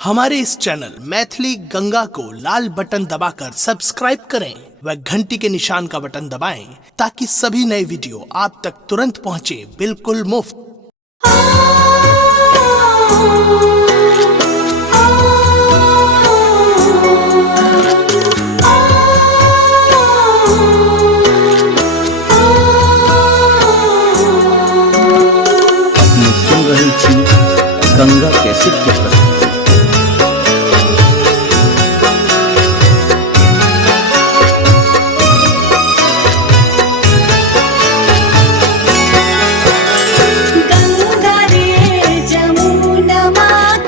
हमारे इस चैनल मैथिली गंगा को लाल बटन दबाकर सब्सक्राइब करें व घंटी के निशान का बटन दबाएं ताकि सभी नए वीडियो आप तक तुरंत पहुंचे बिल्कुल मुफ्त। अपने सुन रही थी गंगा कैसेट की प्रस्तुति। गंगा रे जमुना माँ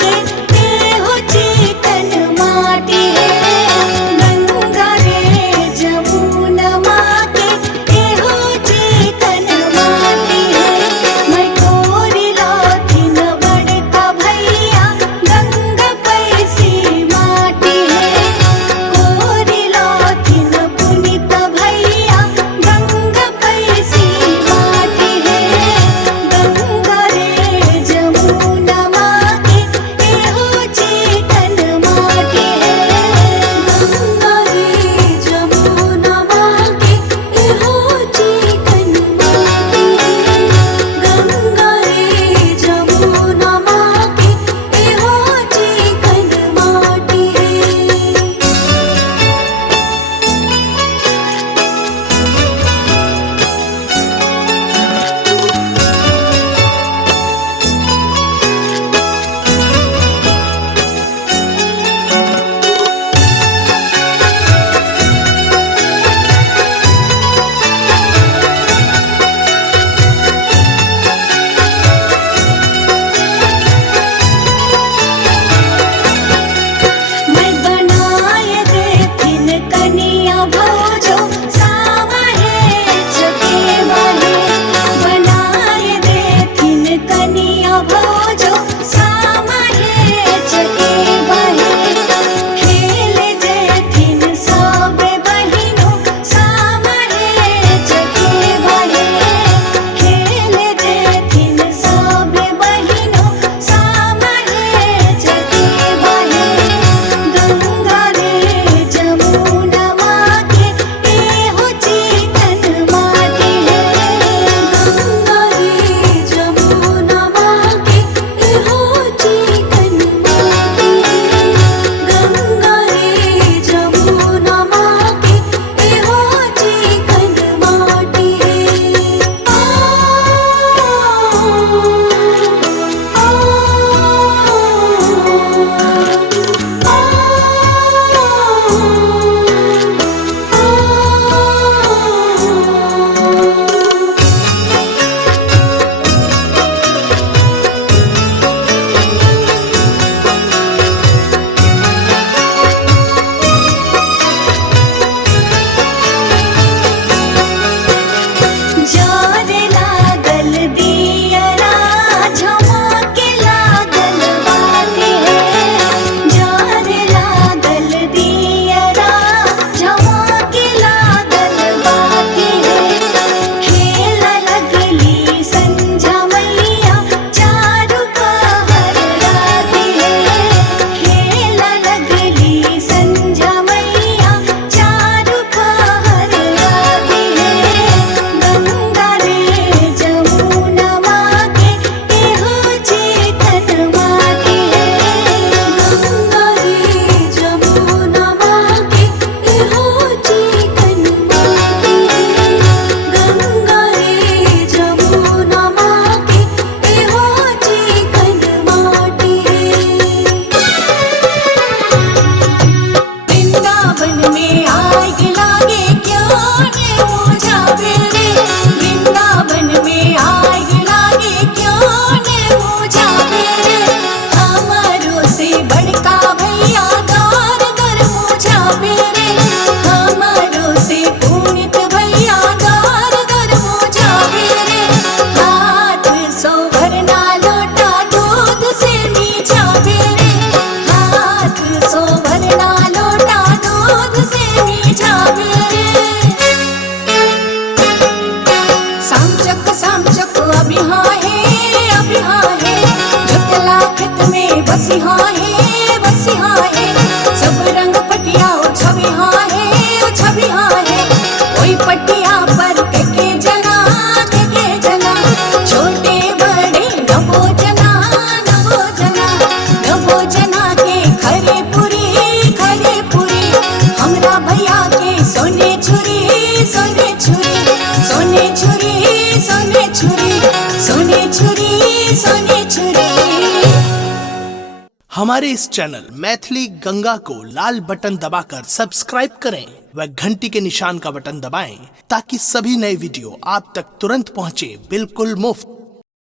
हमारे इस चैनल मैथिली गंगा को लाल बटन दबाकर सब्सक्राइब करें व घंटी के निशान का बटन दबाएं ताकि सभी नए वीडियो आप तक तुरंत पहुंचे बिल्कुल मुफ्त।